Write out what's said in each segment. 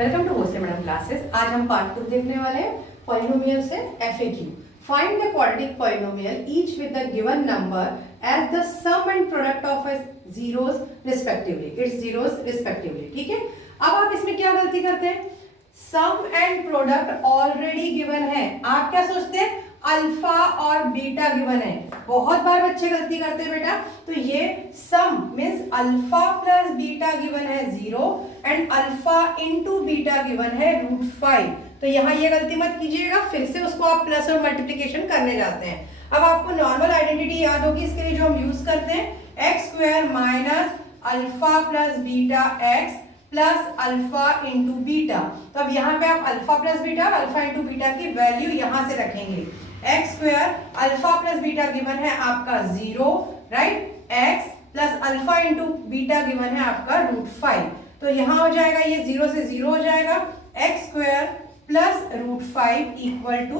Welcome to Bhosale madam classes. आज हम part 2 देखने वाले हैं पॉलिनोमियल से FAQ। Find the quadratic polynomial each with the given number as the sum and product of its zeros respectively. ठीक है, अब आप इसमें क्या गलती करते हैं, sum and product already given है। आप क्या सोचते हैं, अल्फा और बीटा गिवन है। बहुत बार बच्चे गलती करते हैं बेटा। तो ये sum means alpha plus beta given है 0 and alpha into beta given है √5। तो यहाँ ये गलती मत कीजिएगा, फिर से उसको आप प्लस और मल्टीप्लिकेशन करने जाते हैं। अब आपको नॉर्मल आइडेंटिटी याद होगी, इसके लिए जो हम यूज करते हैं x² minus alpha plus beta x plus alpha into beta. तो अब यहाँ पे आप अल्फा प्लस बीटा और अल्फा इंटू बीटा की वैल्यू यहाँ से रखेंगे। x² alpha plus beta given है आपका 0, right, x plus alpha into beta given है आपका √5। तो यहाँ हो जाएगा, ये 0 से 0 हो जाएगा, x² प्लस √5 इक्वल टू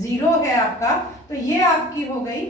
0 है आपका। तो ये आपकी हो गई।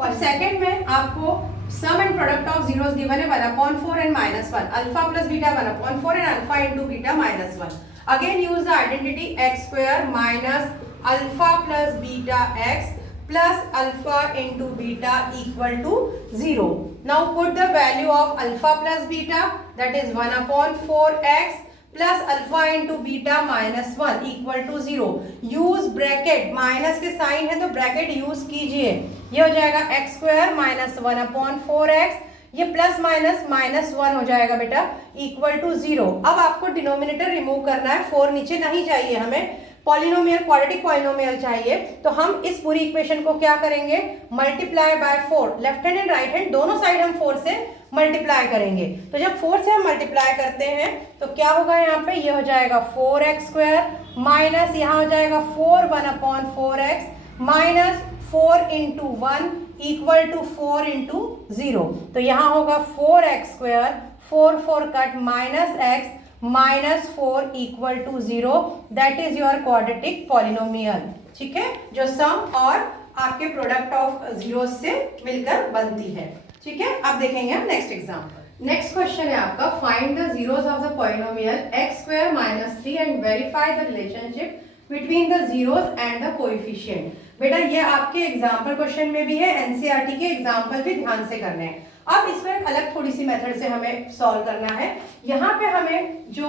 और सेकंड में आपको sum and product of zeros given है 1/4 and -1, alpha plus beta 1/4 and alpha into beta -1। Again use the identity x² minus alpha plus beta x plus alpha into beta equal to 0। Now put the value of alpha plus beta, that is 1/4x plus alpha into beta -1 equal to 0। Use bracket, minus के sign है तो bracket use कीजिए। ये हो जाएगा x² minus 1/4x, ये plus minus -1 हो जाएगा बेटा इक्वल टू 0। अब आपको डिनोमिनेटर रिमूव करना है, 4 नीचे नहीं चाहिए हमें, पॉलिनोमियल क्वाड्रेटिक पॉलिनोमियल चाहिए। तो हम इस पूरी इक्वेशन को क्या करेंगे, multiply by 4, left hand and right hand दोनों साइड हम 4 से मल्टीप्लाई करेंगे। तो जब 4 से हम मल्टीप्लाई करते हैं तो क्या होगा, यहाँ पे ये हो जाएगा 4x² माइनस यहाँ हो जाएगा 4 1/4x minus 4 into 1 equal to 4 into 0। तो यहाँ होगा 4x², 4 cut minus x minus 4 equal to 0, that is your quadratic polynomial. ठीक है, जो सम और आपके प्रोडक्ट ऑफ जीरो से मिलकर बनती है। ठीक है, अब देखेंगे हम नेक्स्ट एग्जांपल। नेक्स्ट क्वेश्चन है आपका, find the zeros of the polynomial x² minus 3 and verify the relationship between the zeros and the coefficient. बेटा ये आपके एग्जाम्पल क्वेश्चन में भी है, NCERT के एग्जाम्पल भी ध्यान से करने हैं। अब इसमें एक अलग थोड़ी सी मेथड से हमें सॉल्व करना है। यहाँ पे हमें जो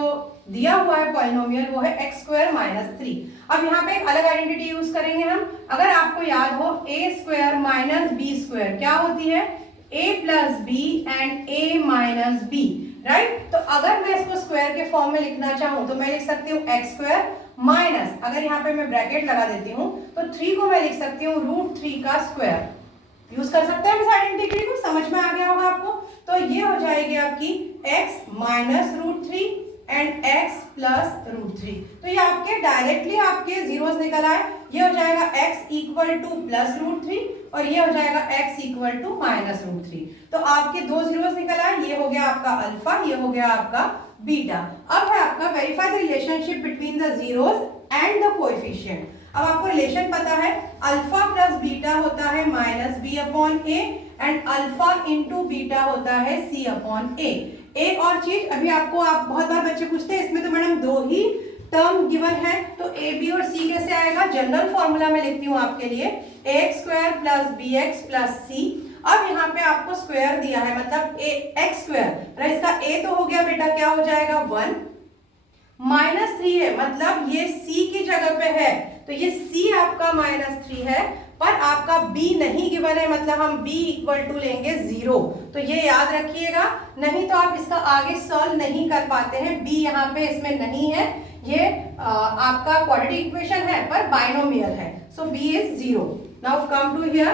दिया हुआ है पॉलिनोमियल वो है x² माइनस 3। अब यहाँ पे एक अलग आइडेंटिटी यूज करेंगे हम। अगर आपको याद हो a² माइनस b², क्या होती है, a plus b and a minus b, right. तो अगर मैं इसको स्क्वायर के फॉर्म में लिखना चाहूँ तो मैं लिख सकती हूँ x² माइनस, अगर यहाँ पे मैं ब्रैकेट लगा देती हूँ तो 3 को मैं लिख सकती हूँ √3 का स्क्वायर। यूज कर सकते हैं इस आइडेंटिटी को, समझ में आ गया होगा आपको। तो ये हो जाएगी आपकी x minus √3 and x plus √3। तो ये आपके डायरेक्टली आपके जीरोस निकल आए। ये हो जाएगा x इक्वल टू प्लस √3 और ये हो जाएगा x इक्वल टू माइनस √3। तो आपके दो जीरोस निकल आए, ये हो गया आपका अल्फा, ये हो गया आपका बीटा। अब है आपका verify the relationship between the zeros and the coefficient. अब आपको रिलेशन पता है, अल्फा प्लस बीटा होता है -b/a and alpha into beta होता है c/a। एक और चीज अभी आपको, आप बहुत बार बच्चे पूछते हैं इसमें तो मैडम 2 ही टर्म गिवन है तो a b और c कैसे आएगा। जनरल फॉर्मूला में लिखती हूँ आपके लिए, ax² plus bx plus c। अब यहाँ पे आपको स्क्वायर दिया है, मतलब x², इसका a तो हो गया बेटा, क्या हो जाएगा 1, -3 है, मतलब ये c की जगह पे है तो ये c आपका -3 है, पर आपका b नहीं गिवन है, मतलब हम b इक्वल टू लेंगे 0। तो ये याद रखिएगा, नहीं तो आप इसका आगे सॉल्व नहीं कर पाते हैं। b यहाँ पे इसमें नहीं है, ये आपका क्वाड्रेटिक इक्वेशन है पर बाइनोमियल है, so b is 0। Now come to here.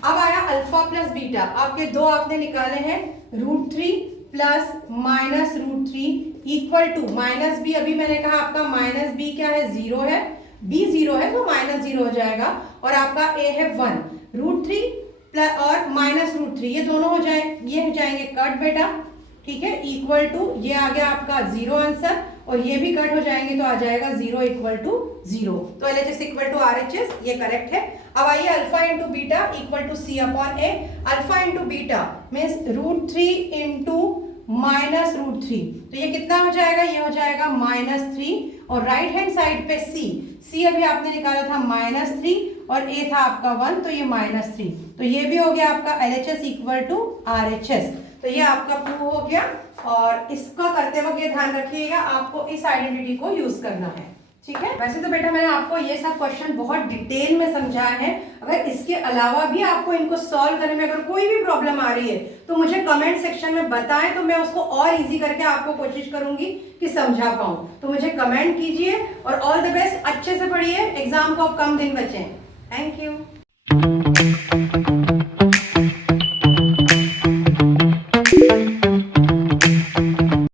अब आया अल्फा प्लस बीटा, आपके दो आपने निकाले हैं √3 plus minus √3 equal to minus b। अभी मैंने कहा आपका माइनस b क्या है, 0 है, b 0 है तो -0 हो जाएगा और आपका a है 1, √3 प्लस और माइनस √3 ये दोनों हो जाए, ये हो जाएंगे कट बेटा। ठीक है, इक्वल टू ये आ गया आपका 0 आंसर और ये भी कट हो जाएंगे तो आ जाएगा 0 इक्वल टू 0। तो LHS इक्वल टू RHS, ये करेक्ट है। अब आइए alpha into beta equal to c/a। Alpha into beta means √3 into -√3, तो ये कितना हो जाएगा, ये हो जाएगा -3, और राइट हैंड साइड पे c अभी आपने निकाला था -3 और a था आपका 1, तो ये -3, तो ये भी हो गया आपका LHS इक्वल टू RHS। तो ये आपका प्रूव हो गया, और इसका करते वक्त ये ध्यान रखिएगा आपको इस आइडेंटिटी को यूज करना है, ठीक है। वैसे तो बेटा मैंने आपको ये सब क्वेश्चन बहुत डिटेल में समझाया है। अगर इसके अलावा भी आपको इनको सॉल्व करने में अगर कोई भी प्रॉब्लम आ रही है तो मुझे कमेंट सेक्शन में बताएं, तो मैं उसको और इजी करके आपको कोशिश करूंगी कि समझा पाऊं। तो मुझे कमेंट कीजिए, और ऑल द बेस्ट, अच्छे से पढ़िए, एग्जाम को अब कम दिन बचे हैं। Thank you.